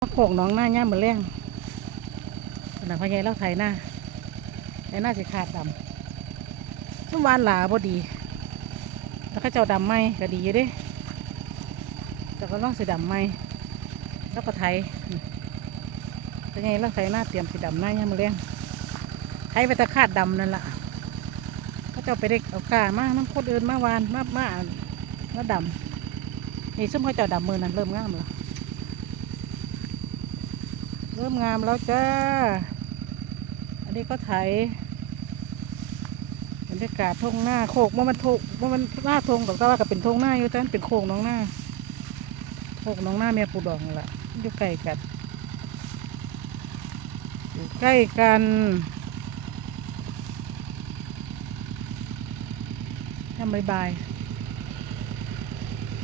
โขกน้องหน้าย่ามเหมือนแรงขนาดพญายเล่าไทยหน้าไทยหน้าสิขาดดำชุ่มวานหลาบ่ดี แล้วก็เจ้าดำไหมก็ดีอยู่เด้แต่ก็ต้องสีดำไหมแล้วก็ไทยพญายเล่าไทยหน้าเตรียมสีดำหน้าย่ามเหมือนแรงไทยไปตะขาดดำนั่นแหละเขาเจ้าไปเด็กเอากามาน้ำโคตรเอินมาวานมามามาดำนี่ซุ่มเขาเจ้าดำมือนั้นเริ่มง่ามแล้ว เริ่มงามแล้วจ้า อันนี้ก็ไถบรรยากาศทงหน้าโคกว่ามันทงว่ามันหน้าทงแต่ก็ว่าก็เป็นทงหน้าอยู่แต่มันเป็นโคกน้องหน้าโคกน้องหน้าเมียปูดองล่ะอยู่ใกล้กันอยู่ใกล้กันยามบ่าย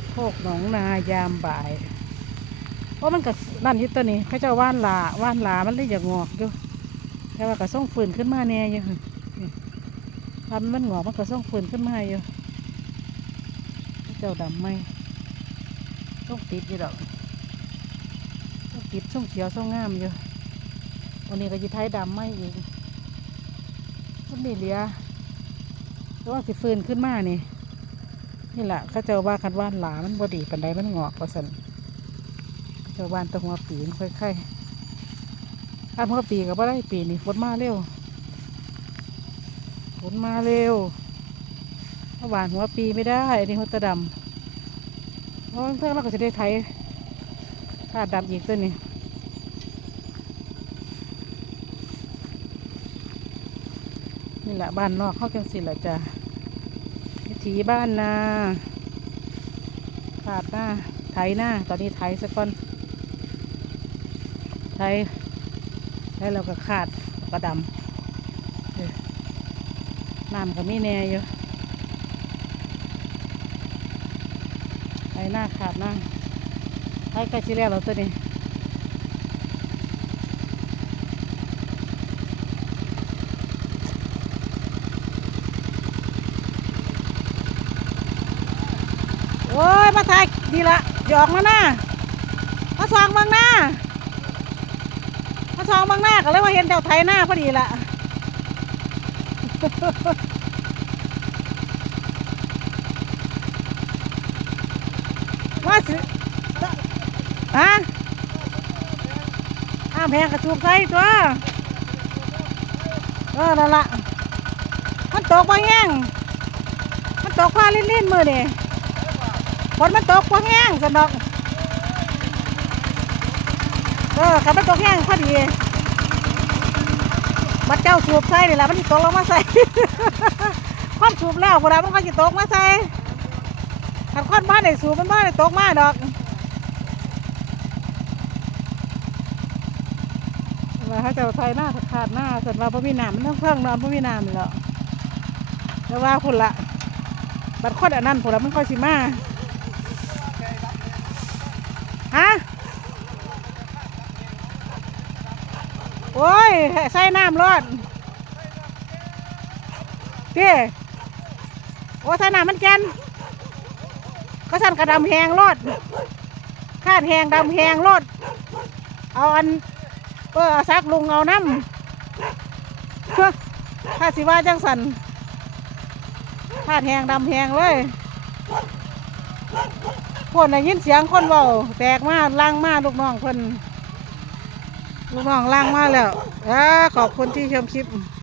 โคกหนองนายามบ่าย ราะมันก็นั่นยึดตัวนี้เขาเจะว่านหลาว่านหลามันเลยอยากงอกอยู่แต่ว่าก็ส่งฟืนขึ้นมาแน่อยู่หั่นนี่ทำมันงอกมันก็ส่งฟืนขึ้นมาอยู่เขาเจ้าดำไหมต้องติดอยู่ดอกต้องติดส่งเขียวส่งงามอยู่วันนี้ก็จะไทยดำไหมอีกก็มีเหลียแต่ว่าสิฟืนขึ้นมานี่นี่แหละเขาเจ้าว่าคันว่านหลามันบดีปันใดมันงอกก็สัน ชาวบ้านตะหัวปีนค่อยๆข้ามหัวปีกับว่าได้ปีนี่ฝนมาเร็วฝนมาเร็วหวานหัวปีไม่ได้อันนี้หัวตะดำเพราะเพื่อนเราก็จะได้ไถขาดดำอีกตัวนี้นี่แหละบ้านนอกเข้าจังสิแหละจ้ะวิถีบ้านนาขาดหน้าไถหน้า ตอนนี้ไถสักก่อน ใช้ใช้เราก็ขาดแล้วก็ดำน้ำก็มีแน่อยู่ใช้หน้าขาดหน้าใช้กระชิแล้วเราตัวนี้โอ้ย มาถ่ายดีละหยอกมาหน้ามาส่องบางหน้า มาส่องบางหน้าก็เลยว่าเห็นเจ้าไทยหน้าพอดีละว่าสิฮะอ้าแพงกระชูกใส่ตัวเออนั่นละมันตกว่าแห้งมันตกว่าลิ้นๆมือนี่ฝนมันตกว่าแห้งสนดอก เออขับมันตกแห้งพอดีบัดเจ้าสูบใส่นี่แหละมันสิตกลงมาใส่ความสูบแล้วพวกเรามันก็จะตกมาใส่ขันค้อนบ้านไหนสูบมันบ้านไหนตกมาดอกว่าเขาเจะไทยหน้าขาดหน้าส่วนว่าพ่มีน้ำมันต้องเพิ่งนอนพ่มีน้ำแล้วแต่ว่าคุณละบัดค้อนอันนั้นพวกเรามันค่อยสิมาฮะ โอ้ย ใส่น้ำรอดพี่โอ้ใส่น้ำมันแกนก็สั่นกระดำแหงรอดคาดแหงดำแหงรอดเอาอันเออซักลุงเอาน้ำเฮ้อถ้าสิว่าจังสันคาดแหงดำแหงเลยคนได้ยินเสียงคนเบาแตกมาล่างมาลูกน้องคน ลูกน้องล่างมาแล้วอขอบคุณที่ชมคลิป